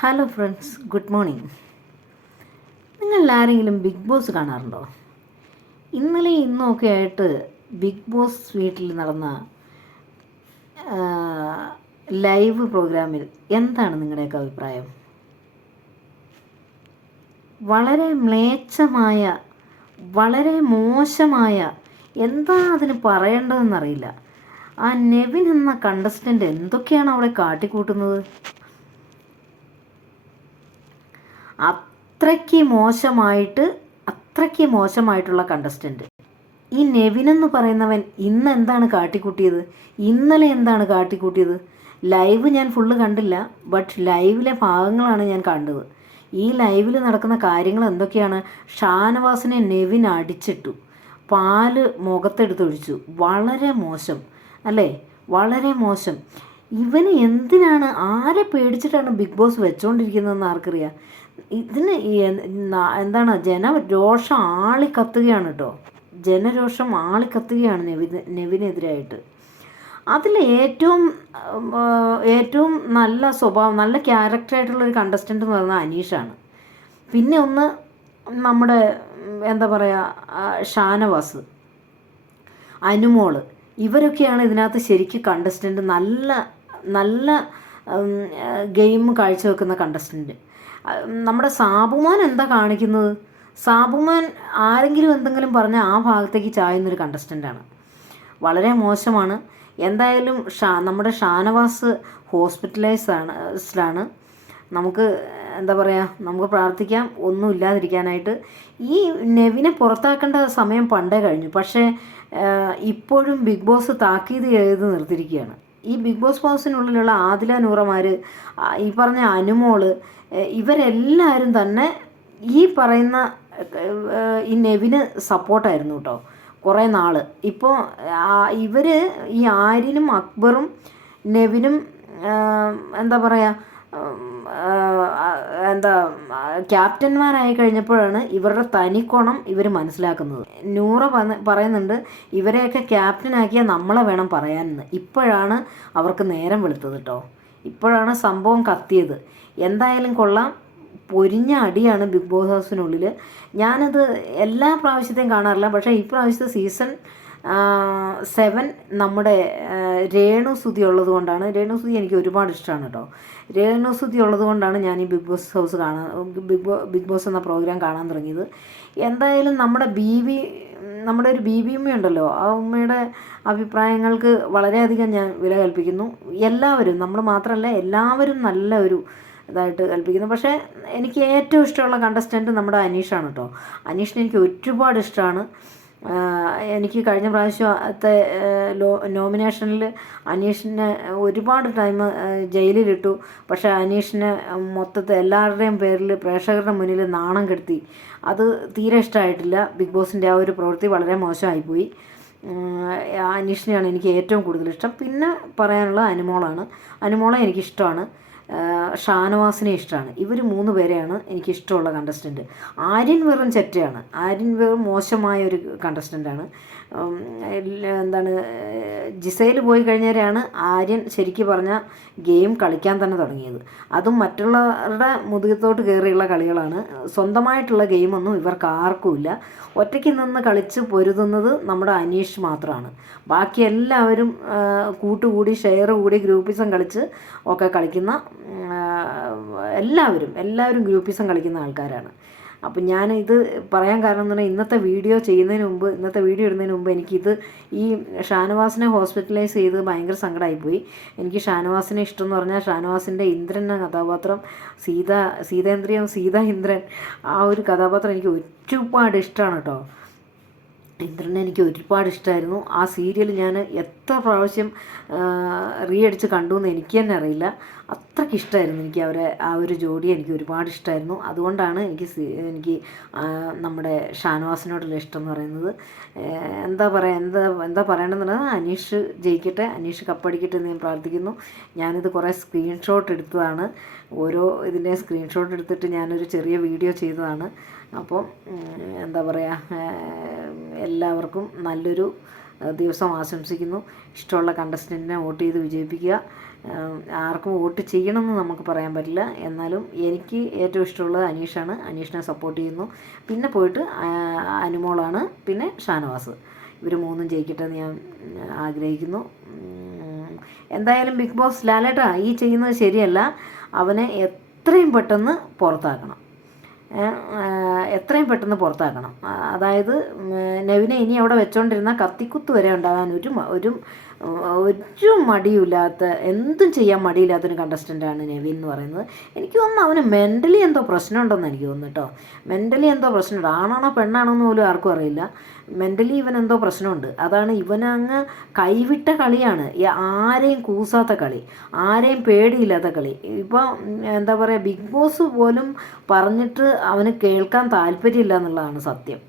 Hello friends, good morning. നിങ്ങൾ ആരെങ്കിലും big boss കാണാറുണ്ടോ? ഇന്നലെ ഇന്നൊക്കെ ആയിട്ട് ബിഗ് ബോസ് വീട്ടിൽ നടന്ന ലൈവ് പ്രോഗ്രാമിൽ എന്താണ് നിങ്ങളുടെയൊക്കെ അഭിപ്രായം? വളരെ മ്ലേച്ഛമായ, വളരെ മോശമായ, എന്താ അതിന് പറയേണ്ടതെന്നറിയില്ല. ആ നെവിൻ എന്ന കണ്ടസ്റ്റൻ്റ് എന്തൊക്കെയാണ് അവിടെ കാട്ടിക്കൂട്ടുന്നത്? അത്രയ്ക്ക് മോശമായിട്ടുള്ള കണ്ടസ്റ്റൻ്റ്. ഈ നെവിനെന്ന് പറയുന്നവൻ ഇന്ന് എന്താണ് കാട്ടിക്കൂട്ടിയത്? ഇന്നലെ എന്താണ് കാട്ടിക്കൂട്ടിയത്? ലൈവ് ഞാൻ ഫുള്ള് കണ്ടില്ല, ബട്ട് ലൈവിലെ ഭാഗങ്ങളാണ് ഞാൻ കണ്ടത്. ഈ ലൈവിൽ നടക്കുന്ന കാര്യങ്ങൾ എന്തൊക്കെയാണ്? ഷാനവാസിനെ നെവിൻ അടിച്ചിട്ടു, പാല് മുഖത്തെടുത്തൊഴിച്ചു. വളരെ മോശം അല്ലേ? വളരെ മോശം. ഇവന് എന്തിനാണ്, ആരെ പേടിച്ചിട്ടാണ് ബിഗ് ബോസ് വെച്ചുകൊണ്ടിരിക്കുന്നതെന്ന് ആർക്കറിയാം? ഇതിന് എന്താണ്, ജനരോഷം ആളിക്കത്തുകയാണ് കേട്ടോ. ജനരോഷം ആളിക്കത്തുകയാണ് നെവിനെതിരായിട്ട്. അതിൽ ഏറ്റവും നല്ല സ്വഭാവം, നല്ല ക്യാരക്ടറായിട്ടുള്ളൊരു കണ്ടസ്റ്റൻ്റ് എന്ന് പറയുന്നത് അനീഷാണ്. പിന്നെ ഒന്ന് നമ്മുടെ എന്താ പറയുക, ഷാനവാസ്, അനുമോള്, ഇവരൊക്കെയാണ് ഇതിനകത്ത് ശരിക്കും കണ്ടസ്റ്റൻ്റ്. നല്ല നല്ല ഗെയിം കാഴ്ചവെക്കുന്ന കണ്ടസ്റ്റൻ്റ്. നമ്മുടെ സാബുമാൻ എന്താ കാണിക്കുന്നത്? സാബുമാൻ ആരെങ്കിലും എന്തെങ്കിലും പറഞ്ഞാൽ ആ ഭാഗത്തേക്ക് ചായുന്നൊരു കണ്ടസ്റ്റൻ്റാണ്. വളരെ മോശമാണ്. എന്തായാലും നമ്മുടെ ഷാനവാസ് ഹോസ്പിറ്റലൈസ്ഡാണ്. നമുക്ക് എന്താ പറയുക, നമുക്ക് പ്രാർത്ഥിക്കാം ഒന്നും ഇല്ലാതിരിക്കാനായിട്ട്. ഈ നെവിനെ പുറത്താക്കേണ്ട സമയം പണ്ടേ കഴിഞ്ഞു. പക്ഷേ ഇപ്പോഴും ബിഗ് ബോസ് താക്കീത് ചെയ്ത് നിർത്തിയിരിക്കുകയാണ്. ഈ ബിഗ് ബോസ് ഹൗസിനുള്ളിലുള്ള ആദില നൂറമാർ, ഈ പറഞ്ഞ അനുമോള്, ഇവരെല്ലാവരും തന്നെ ഈ പറയുന്ന ഈ നെവിന് സപ്പോർട്ടായിരുന്നു കേട്ടോ കുറേ നാൾ. ഇപ്പോൾ ഈ ആര്യനും അക്ബറും നെവിനും എന്താ പറയുക, ക്യാപ്റ്റന്മാരായി കഴിഞ്ഞപ്പോഴാണ് ഇവരുടെ തനിക്കോണം ഇവർ മനസ്സിലാക്കുന്നത്. നൂറ പറയുന്നുണ്ട് ഇവരെയൊക്കെ ക്യാപ്റ്റനാക്കിയാൽ നമ്മളെ വേണം പറയാനെന്ന്. ഇപ്പോഴാണ് അവർക്ക് നേരം വെളുത്തത് കേട്ടോ. ഇപ്പോഴാണ് സംഭവം കത്തിയത്. എന്തായാലും കൊള്ളാം. പൊരിഞ്ഞ അടിയാണ് ബിഗ് ബോസ് ഹൗസിനുള്ളിൽ. ഞാനത് എല്ലാ പ്രാവശ്യത്തെയും കാണാറില്ല, പക്ഷേ ഈ പ്രാവശ്യത്തെ സീസൺ 7 നമ്മുടെ രേണുസുതി ഉള്ളത് കൊണ്ടാണ്. രേണുസുതി എനിക്ക് ഒരുപാട് ഇഷ്ടമാണ് കേട്ടോ. രേണുസുതി ഉള്ളത് കൊണ്ടാണ് ഞാൻ ഈ Bigg Boss house Bigg Boss എന്ന പ്രോഗ്രാം കാണാൻ തുടങ്ങിയത്. എന്തായാലും നമ്മുടെ ഒരു ബി ഉമ്മയുണ്ടല്ലോ, ആ ഉമ്മയുടെ അഭിപ്രായങ്ങൾക്ക് വളരെയധികം ഞാൻ വില കൽപ്പിക്കുന്നു. എല്ലാവരും, നമ്മൾ മാത്രമല്ല എല്ലാവരും നല്ല ഒരു ഇതായിട്ട് കൽപ്പിക്കുന്നു. പക്ഷേ എനിക്ക് ഏറ്റവും ഇഷ്ടമുള്ള കണ്ടസ്റ്റൻറ്റ് നമ്മുടെ അനീഷാണ് കേട്ടോ. അനീഷിനെ എനിക്ക് ഒരുപാട് ഇഷ്ടമാണ്. എനിക്ക് കഴിഞ്ഞ പ്രാവശ്യത്തെ നോമിനേഷനിൽ അനീഷിനെ ഒരുപാട് ടൈം ജയിലിലിട്ടു. പക്ഷേ അനീഷിനെ മൊത്തത്തിൽ എല്ലാവരുടെയും പേരിൽ പ്രേക്ഷകരുടെ മുന്നിൽ നാണം കെടുത്തി. അത് തീരെ ഇഷ്ടമായിട്ടില്ല. ബിഗ് ബോസിൻ്റെ ആ ഒരു പ്രവൃത്തി വളരെ മോശമായിപ്പോയി. അനീഷിനെയാണ് എനിക്ക് ഏറ്റവും കൂടുതൽ ഇഷ്ടം. പിന്നെ പറയാനുള്ളത് അനുമോളാണ്. അനുമോളെ എനിക്കിഷ്ടമാണ്. ഷാനവാസിനെ ഇഷ്ടമാണ്. ഇവർ 3 പേരെയാണ് എനിക്കിഷ്ടമുള്ള കണ്ടസ്റ്റൻറ്റ്. ആര്യൻ വെറും ചെറ്റയാണ്. ആര്യൻ വെറും മോശമായ ഒരു കണ്ടസ്റ്റൻ്റാണ്. എന്താണ്, ജിസയിൽ പോയി കഴിഞ്ഞവരെയാണ് ആര്യൻ ശരിക്കും പറഞ്ഞാൽ ഗെയിം കളിക്കാൻ തന്നെ തുടങ്ങിയത്. അതും മറ്റുള്ളവരുടെ മുതുകത്തോട്ട് കയറിയുള്ള കളികളാണ്. സ്വന്തമായിട്ടുള്ള ഗെയിമൊന്നും ഇവർക്ക് ആർക്കുമില്ല. ഒറ്റയ്ക്ക് നിന്ന് കളിച്ച് പൊരുതുന്നത് നമ്മുടെ അനീഷ് മാത്രമാണ്. ബാക്കി എല്ലാവരും കൂട്ടുകൂടി ഷെയർ കൂടി ഗ്രൂപ്പിസം കളിച്ച് ഒക്കെ കളിക്കുന്ന എല്ലാവരും ഗ്രൂപ്പിസം കളിക്കുന്ന ആൾക്കാരാണ്. അപ്പം ഞാൻ ഇത് പറയാൻ കാരണം എന്ന് പറഞ്ഞാൽ ഇന്നത്തെ വീഡിയോ ഇടുന്നതിന് മുമ്പ് എനിക്കിത് ഈ ഷാനവാസിനെ ഹോസ്പിറ്റലൈസ് ചെയ്ത് ഭയങ്കര സങ്കടമായിപ്പോയി. എനിക്ക് ഷാനവാസിനെ ഇഷ്ടം എന്ന് പറഞ്ഞാൽ ഷാനവാസിൻ്റെ ഇന്ദ്രൻ എന്ന കഥാപാത്രം, സീത ഇന്ദ്രൻ, ആ ഒരു കഥാപാത്രം എനിക്ക് ഒരുപാട് ഇഷ്ടമാണ് കേട്ടോ. ഇന്ദ്രനെ എനിക്ക് ഒരുപാട് ഇഷ്ടമായിരുന്നു. ആ സീരിയൽ ഞാൻ എത്ര പ്രാവശ്യം അടിച്ച് കണ്ടു എന്ന് എനിക്ക് തന്നെ അറിയില്ല. അത്രയ്ക്ക് ഇഷ്ടമായിരുന്നു എനിക്ക് ആ ഒരു ജോഡി എനിക്ക് ഒരുപാട് ഇഷ്ടമായിരുന്നു. അതുകൊണ്ടാണ് എനിക്ക് നമ്മുടെ ഷാനവാസിനോടുള്ള ഇഷ്ടം എന്ന് പറയുന്നത്. എന്താ പറയണമെന്നുള്ളത്, അനീഷ് ജയിക്കട്ടെ, അനീഷ് കപ്പടിക്കട്ടെ എന്ന് ഞാൻ പ്രാർത്ഥിക്കുന്നു. ഞാനിത് കുറേ സ്ക്രീൻഷോട്ട് എടുത്തതാണ്. ഓരോ ഇതിൻ്റെ സ്ക്രീൻഷോട്ട് എടുത്തിട്ട് ഞാനൊരു ചെറിയ വീഡിയോ ചെയ്തതാണ്. അപ്പം എന്താ പറയുക, എല്ലാവർക്കും നല്ലൊരു ദിവസം ആശംസിക്കുന്നു. ഇഷ്ടമുള്ള കണ്ടസ്റ്റൻറ്റിനെ വോട്ട് ചെയ്ത് വിജയിപ്പിക്കുക. ആർക്കും വോട്ട് ചെയ്യണമെന്ന് നമുക്ക് പറയാൻ പറ്റില്ല. എന്നാലും എനിക്ക് ഏറ്റവും ഇഷ്ടമുള്ളത് അനീഷാണ്. അനീഷിനെ സപ്പോർട്ട് ചെയ്യുന്നു. പിന്നെ പോയിട്ട് അനുമോളാണ്, പിന്നെ ഷാനവാസ്. ഇവർ മൂന്നും ജയിക്കട്ടെ എന്ന് ഞാൻ ആഗ്രഹിക്കുന്നു. എന്തായാലും ബിഗ് ബോസ് ലാലേട്ടാ, ഈ ചെയ്യുന്നത് ശരിയല്ല. അവനെ എത്രയും പെട്ടെന്ന് പുറത്താക്കണം. എത്രയും പെട്ടെന്ന് പുറത്താക്കണം. അതായത് നെവിനെ ഇനി അവിടെ വെച്ചുകൊണ്ടിരുന്ന കത്തിക്കുത്ത് വരെ ഉണ്ടാകാൻ ഒരു മടിയില്ലാത്ത, എന്തും ചെയ്യാൻ മടിയില്ലാത്തൊരു കണ്ടസ്റ്റൻ്റാണ് നെവിൻ എന്ന് പറയുന്നത്. എനിക്ക് തോന്നുന്നു അവന് മെൻ്റലി എന്തോ പ്രശ്നമുണ്ടെന്ന് എനിക്ക് തോന്നുന്നു കേട്ടോ. മെൻ്റലി എന്തോ പ്രശ്നമുണ്ട്. ആണാണോ പെണ്ണാണോ എന്ന് പോലും ആർക്കും അറിയില്ല. മെൻ്റലി ഇവനെന്തോ പ്രശ്നമുണ്ട്. അതാണ് ഇവനങ്ങ് കൈവിട്ട കളിയാണ്. ആരെയും കൂസാത്ത കളി, ആരെയും പേടിയില്ലാത്ത കളി. ഇപ്പോൾ എന്താ പറയുക, ബിഗ് ബോസ് പോലും പറഞ്ഞിട്ട് അവന് കേൾക്കാൻ താല്പര്യമില്ല എന്നുള്ളതാണ് സത്യം.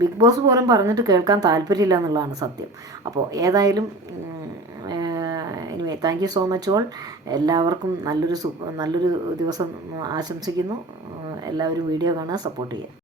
ബിഗ് ബോസ് പോലും പറഞ്ഞിട്ട് കേൾക്കാൻ താല്പര്യമില്ല എന്നുള്ളതാണ് സത്യം. അപ്പോൾ ഏതായാലും anyway, thank you so much all. എല്ലാവർക്കും നല്ലൊരു ദിവസം ആശംസിക്കുന്നു. എല്ലാവരും വീഡിയോ കാണുക, സപ്പോർട്ട് ചെയ്യുക.